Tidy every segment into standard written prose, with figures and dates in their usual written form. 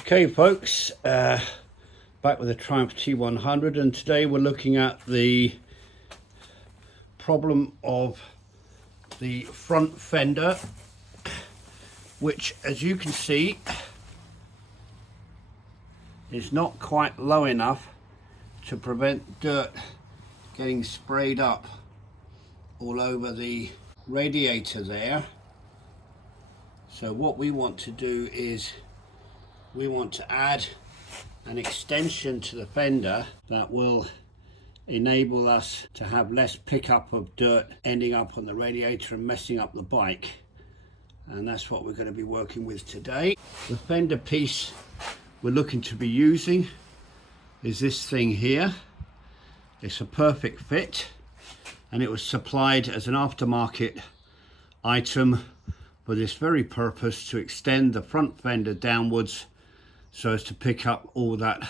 Okay folks, back with the Triumph T100, and today we're looking at the problem of the front fender, which, as you can see, is not quite low enough to prevent dirt getting sprayed up all over the radiator there. So what we want to do is we want to add an extension to the fender that will enable us to have less pickup of dirt ending up on the radiator and messing up the bike. And that's what we're going to be working with today. The fender piece we're looking to be using is this thing here. It's a perfect fit, and it was supplied as an aftermarket item for this very purpose, to extend the front fender downwards so as to pick up all that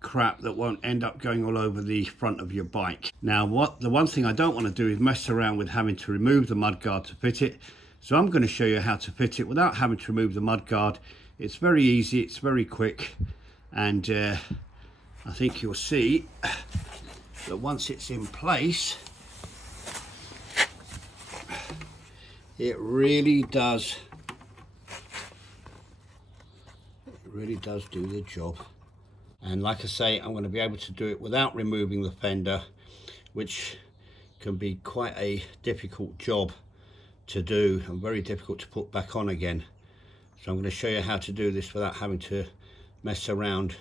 crap that won't end up going all over the front of your bike. Now, the one thing I don't want to do is mess around with having to remove the mudguard to fit it. So I'm going to show you how to fit it without having to remove the mudguard. It's very easy, it's very quick, and I think you'll see that once it's in place, it really does do the job. And like I say, I'm going to be able to do it without removing the fender, which can be quite a difficult job to do and very difficult to put back on again. So I'm going to show you how to do this without having to mess around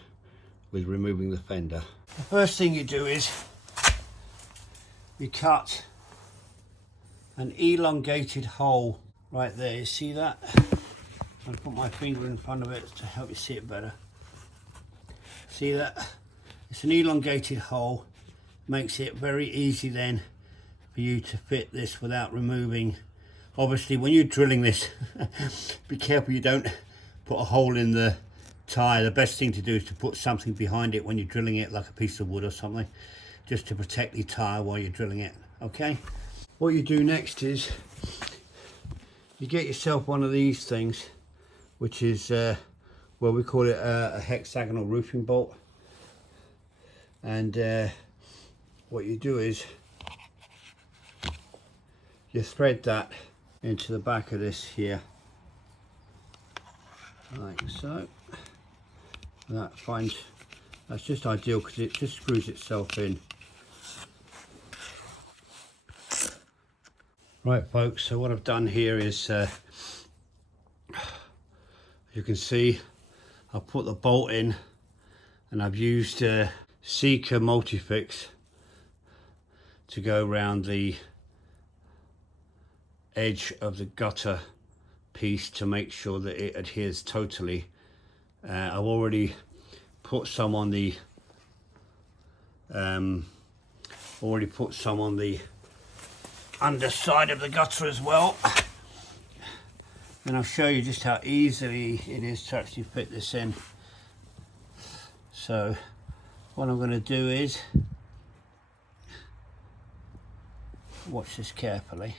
with removing the fender. The first thing you do is you cut an elongated hole right there. You see that? I'll put my finger in front of it to help you see it better. See that? It's an elongated hole. Makes it very easy then for you to fit this without removing. Obviously, when you're drilling this, be careful you don't put a hole in the tyre. The best thing to do is to put something behind it when you're drilling it, like a piece of wood or something, just to protect the tyre while you're drilling it. Okay? What you do next is you get yourself one of these things, which is well, we call it a hexagonal roofing bolt. And what you do is you thread that into the back of this here, like so. And that's just ideal because it just screws itself in. Right folks, so what I've done here is you can see I've put the bolt in, and I've used Seeker Multifix to go around the edge of the gutter piece to make sure that it adheres totally. I've already put some on the underside of the gutter as well, and I'll show you just how easily it is to actually fit this in. So what I'm going to do is, watch this carefully.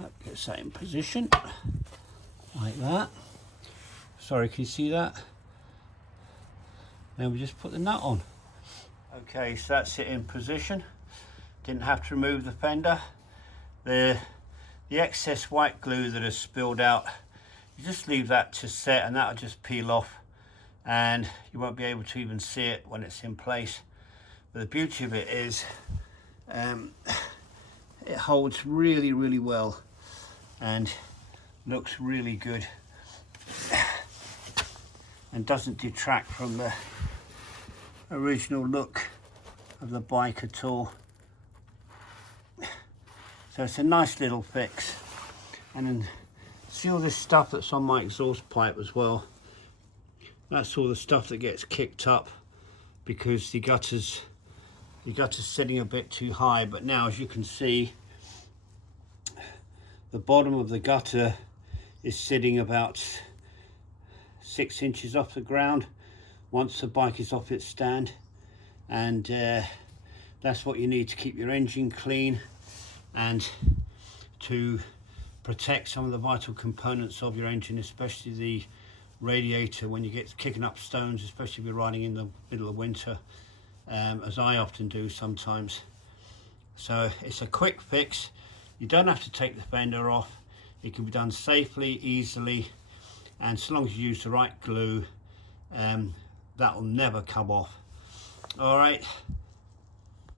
That gets that in position like that. Sorry, can you see that? Then we just put the nut on. Okay, so that's it in position. Didn't have to remove the fender. The excess white glue that has spilled out, you just leave that to set, and that'll just peel off, and you won't be able to even see it when it's in place. But the beauty of it is it holds really, really well and looks really good, and doesn't detract from the original look of the bike at all. So it's a nice little fix. And then see all this stuff that's on my exhaust pipe as well. That's all the stuff that gets kicked up because the gutter's sitting a bit too high. But now, as you can see, the bottom of the gutter is sitting about 6 inches off the ground, once the bike is off its stand, and that's what you need to keep your engine clean and to protect some of the vital components of your engine, especially the radiator when you get kicking up stones, especially if you're riding in the middle of winter, as I often do sometimes. So it's a quick fix. You don't have to take the fender off. It can be done safely, easily, and so long as you use the right glue, that will never come off. All right,